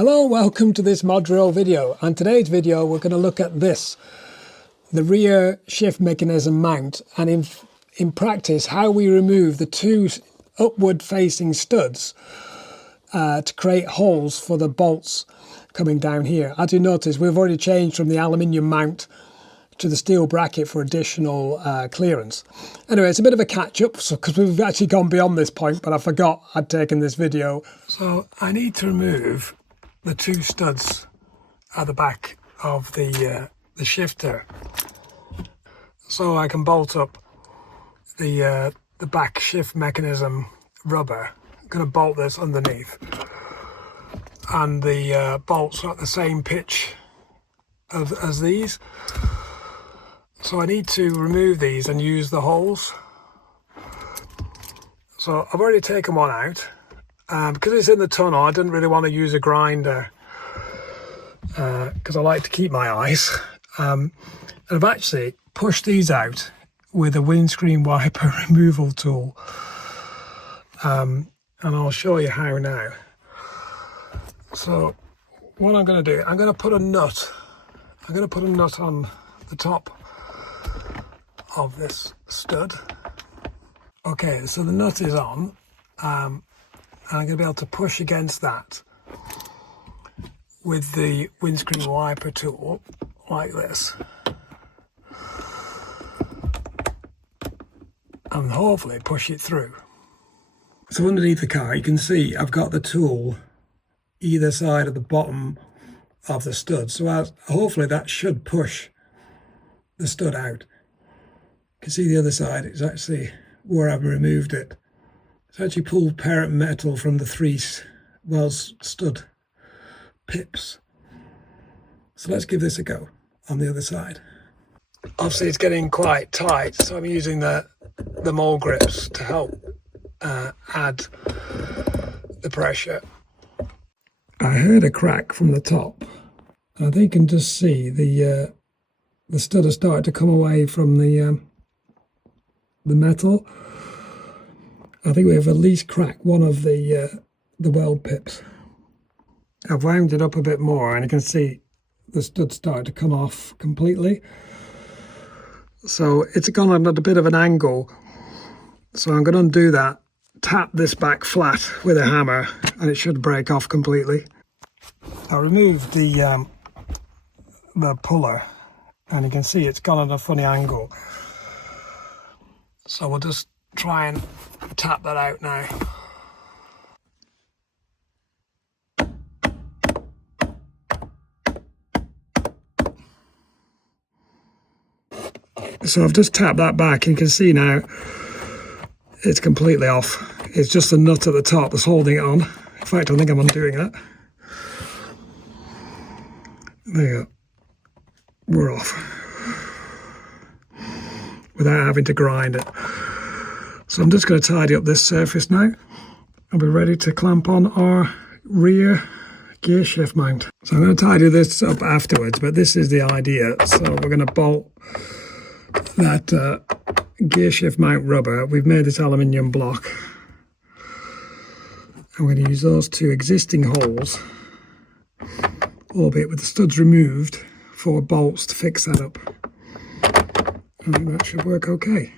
Hello, welcome to this Modurol video. On today's video we're going to look at this, the rear shift mechanism mount, and in practice how we remove the two upward facing studs to create holes for the bolts coming down here. As you notice, we've already changed from the aluminium mount to the steel bracket for additional clearance. Anyway, it's a bit of a catch-up because we've actually gone beyond this point, but I forgot I'd taken this video. So I need to remove the two studs at the back of the shifter so I can bolt up the back shift mechanism rubber. I'm going to bolt this underneath, and the bolts are at the same pitch as these. So I need to remove these and use the holes. So I've already taken one out. Because it's in the tunnel, I didn't really want to use a grinder because I like to keep my eyes. And I've actually pushed these out with a windscreen wiper removal tool. And I'll show you how now. So what I'm going to do, I'm going to put a nut. I'm going to put a nut on the top of this stud. Okay, so the nut is on. And I'm going to be able to push against that with the windscreen wiper tool, like this. And hopefully push it through. So underneath the car, you can see I've got the tool either side of the bottom of the stud. So hopefully that should push the stud out. You can see the other side is actually where I've removed it. It's actually pulled parent metal from the three weld stud pips. So let's give this a go on the other side. Obviously it's getting quite tight, so I'm using the mole grips to help add the pressure. I heard a crack from the top. I think you can just see the stud has started to come away from the metal. I think we have at least cracked one of the weld pips. I've wound it up a bit more and you can see the stud started to come off completely. So it's gone at a bit of an angle. So I'm going to undo that, tap this back flat with a hammer, and it should break off completely. I removed the puller and you can see it's gone at a funny angle. So we'll just try and tap that out now. So I've just tapped that back and you can see now it's completely off. It's just the nut at the top that's holding it on. In fact, I think I'm undoing that. There you go. We're off. Without having to grind it. So I'm just going to tidy up this surface now and we're ready to clamp on our rear gear shift mount. So I'm going to tidy this up afterwards, but this is the idea. So we're going to bolt that gear shift mount rubber. We've made this aluminium block. I'm going to use those two existing holes, albeit with the studs removed, for bolts to fix that up. I think that should work okay.